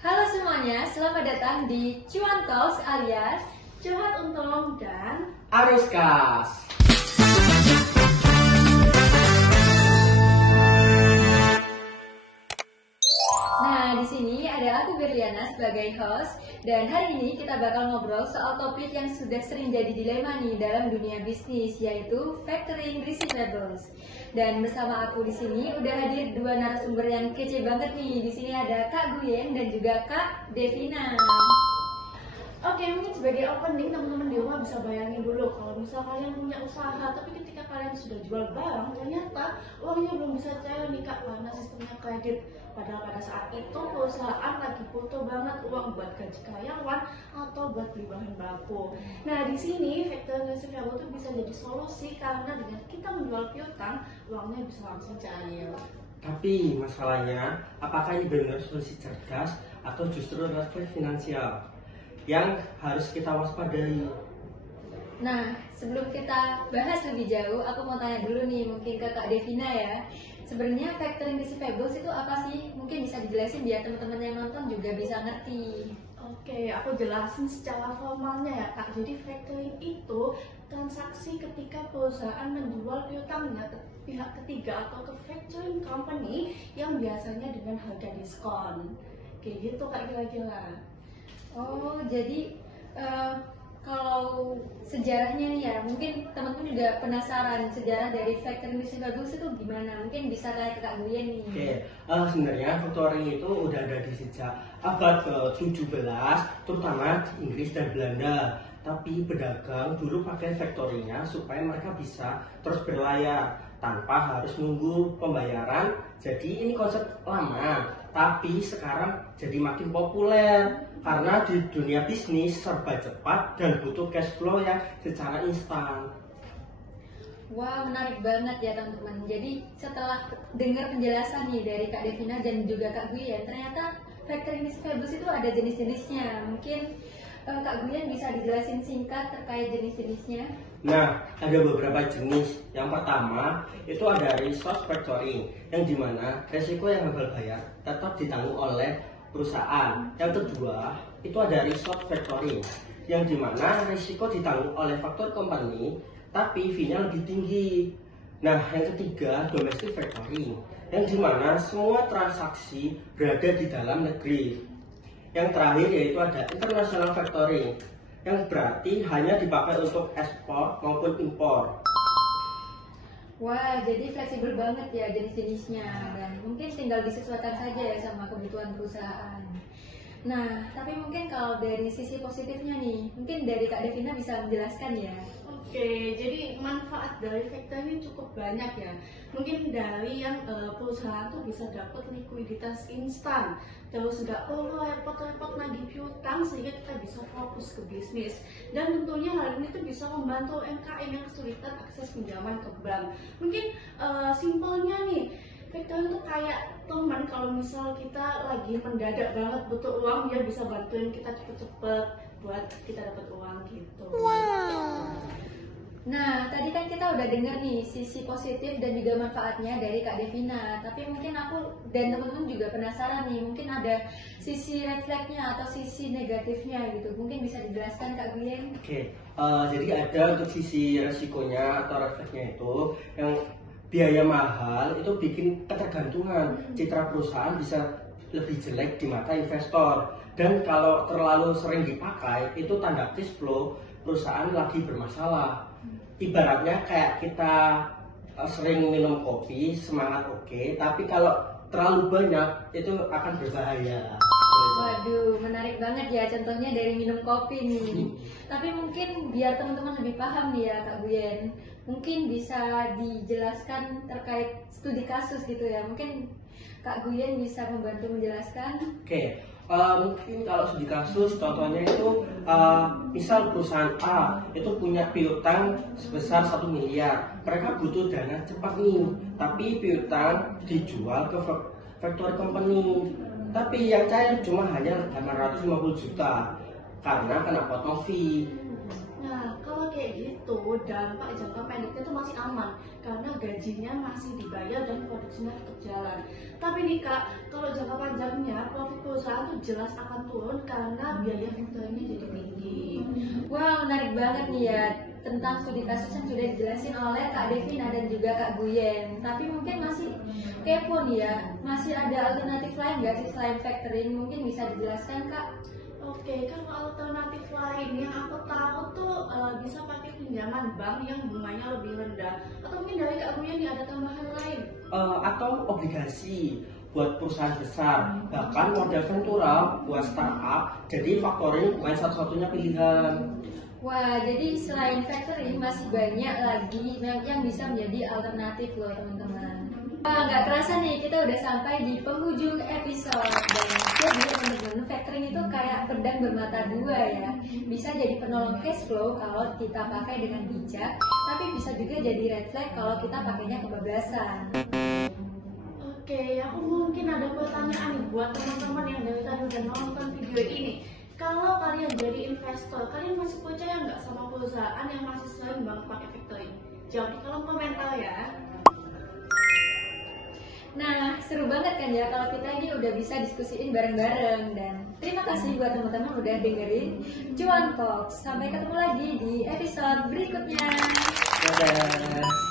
Halo semuanya, selamat datang di Cuan Talks alias Curhat Untung dan Arus Kas. Nah, di sini ada aku Berliana sebagai host dan hari ini kita bakal ngobrol soal topik yang sudah sering jadi dilema nih dalam dunia bisnis yaitu factoring receivables. Dan bersama aku di sini udah hadir dua narasumber yang kece banget nih. Di sini ada Kak Guyen dan juga Kak Devina. Oke, mungkin sebagai opening teman-teman di rumah bisa bayangin dulu kalau misal kalian punya usaha tapi ketika kalian sudah jual barang ternyata uangnya belum bisa cair nih Kak karena sistemnya kredit. Padahal pada saat itu perusahaan lagi butuh banget uang buat gaji karyawan atau buat beli bahan baku. Nah di sini factoring receivable itu bisa jadi solusi karena dengan kita menjual piutang uangnya bisa langsung cair. Tapi masalahnya, apakah ini benar solusi cerdas atau justru refleks finansial yang harus kita waspadai? Nah, sebelum kita bahas lebih jauh, aku mau tanya dulu nih mungkin ke Kak Devina ya. Sebenarnya factoring receivables itu apa sih? Mungkin bisa dijelasin biar teman-teman yang nonton juga bisa ngerti. Oke, aku jelasin secara formalnya ya Kak. Jadi factoring itu transaksi ketika perusahaan menjual piutangnya ke pihak ketiga atau ke factoring company yang biasanya dengan harga diskon. Kayak gitu Kak kira-kira. Oh, jadi kalau sejarahnya nih ya, mungkin teman-teman juga penasaran sejarah dari factoring receivables itu gimana? Mungkin bisa tanya ke Kak Guyen nih. Oke, sebenarnya factoring itu udah ada di sejak abad ke-17, terutama di Inggris dan Belanda. Tapi pedagang dulu pakai factoringnya supaya mereka bisa terus berlayar tanpa harus nunggu pembayaran. Jadi ini konsep lama, tapi sekarang jadi makin populer karena di dunia bisnis serba cepat dan butuh cash flow yang secara instan. Wah, menarik banget ya teman-teman. Jadi setelah dengar penjelasan nih dari Kak Devina dan juga Kak Guyen, ternyata factoring receivables itu ada jenis-jenisnya. Mungkin Kak Guyen bisa dijelasin singkat terkait jenis-jenisnya. Nah, ada beberapa jenis. Yang pertama, itu ada resource factoring, yang dimana resiko yang gagal bayar tetap ditanggung oleh perusahaan. Yang kedua, itu ada resource factoring, yang dimana resiko ditanggung oleh faktor company, tapi fee-nya lebih tinggi. Nah, yang ketiga, domestic factoring, yang dimana semua transaksi berada di dalam negeri. Yang terakhir yaitu ada international factoring, yang berarti hanya dipakai untuk ekspor maupun impor. Wah, jadi fleksibel banget ya jenis-jenisnya dan mungkin tinggal disesuaikan saja ya sama kebutuhan perusahaan. Nah, tapi mungkin kalau dari sisi positifnya nih, mungkin dari Kak Devina bisa menjelaskan ya. Oke, jadi manfaat dari factoring cukup banyak ya. Mungkin dari yang perusahaan tuh bisa dapat likuiditas instan, terus nggak perlu repot-repot nagih piutang sehingga kita bisa fokus ke bisnis. Dan tentunya hal ini tuh bisa membantu UMKM yang kesulitan akses pinjaman ke bank. Mungkin simpelnya nih, factoring tuh kayak teman kalau misal kita lagi mendadak banget butuh uang, dia bisa bantuin kita cepet-cepet buat kita dapat uang gitu. Nah, tadi kan kita udah dengar nih sisi positif dan juga manfaatnya dari Kak Devina. Tapi mungkin aku dan teman-teman juga penasaran nih, mungkin ada sisi red flag-nya atau sisi negatifnya gitu. Mungkin bisa dijelaskan Kak Guyen? Oke, jadi ada untuk sisi resikonya atau refleksnya itu yang biaya mahal itu bikin ketergantungan. Citra perusahaan bisa lebih jelek di mata investor. Dan kalau terlalu sering dipakai, itu tanda cash flow perusahaan lagi bermasalah. Ibaratnya kayak kita sering minum kopi, semangat oke, tapi kalau terlalu banyak itu akan berbahaya. Waduh, menarik banget ya contohnya dari minum kopi nih. Tapi mungkin biar teman-teman lebih paham nih ya Kak Guyen, mungkin bisa dijelaskan terkait studi kasus gitu ya. Mungkin Kak Guyen bisa membantu menjelaskan. Oke, mungkin kalau studi kasus contohnya itu misal perusahaan A itu punya piutang sebesar 1 miliar. Mereka butuh dana cepat nih, tapi piutang dijual ke factory company. Tapi yang cair cuma hanya 850 juta karena kena potong fee. Nah, kalau kalau kayak gitu, dampak jangka pendeknya itu masih aman karena gajinya masih dibayar dan produksinya tetap jalan. Tapi nih Kak, kalau jangka panjangnya profit perusahaan tuh jelas akan turun karena biaya factoringnya jadi tinggi. Wah, menarik banget nih ya tentang studi kasus yang sudah dijelasin oleh Kak Devina dan juga Kak Guyen. Tapi mungkin masih kepo nih ya, masih ada alternatif lain nggak sih selain factoring? Mungkin bisa dijelaskan Kak? Oke, kalau alternatif lain yang aku tahu tuh bisa pakai pinjaman bank yang bunganya lebih rendah. Atau mungkin dari Kak Buya nih ada tambahan lain? Atau obligasi buat perusahaan besar, bahkan modal ventura buat startup. Jadi factoring bukan satu-satunya pilihan. Wah, jadi selain factoring masih banyak lagi yang bisa menjadi alternatif loh teman-teman. Wah, nggak terasa nih kita udah sampai di penghujung episode. Dan jadi teman-teman, factoring itu kayak pedang bermata dua ya. Bisa jadi penolong cash flow kalau kita pakai dengan bijak, tapi bisa juga jadi red flag kalau kita pakainya kebablasan. Oke, aku mungkin ada pertanyaan nih buat teman-teman yang dari tadi udah nonton video ini. Kalau kalian jadi investor, kalian masih percaya nggak sama perusahaan yang masih sering banget pakai factoring? Jawab di kolom komentar ya. Nah, seru banget kan ya kalau kita ini udah bisa diskusiin bareng-bareng. Dan terima kasih buat teman-teman udah dengerin Cuan Talks. Sampai ketemu lagi di episode berikutnya. Dadah.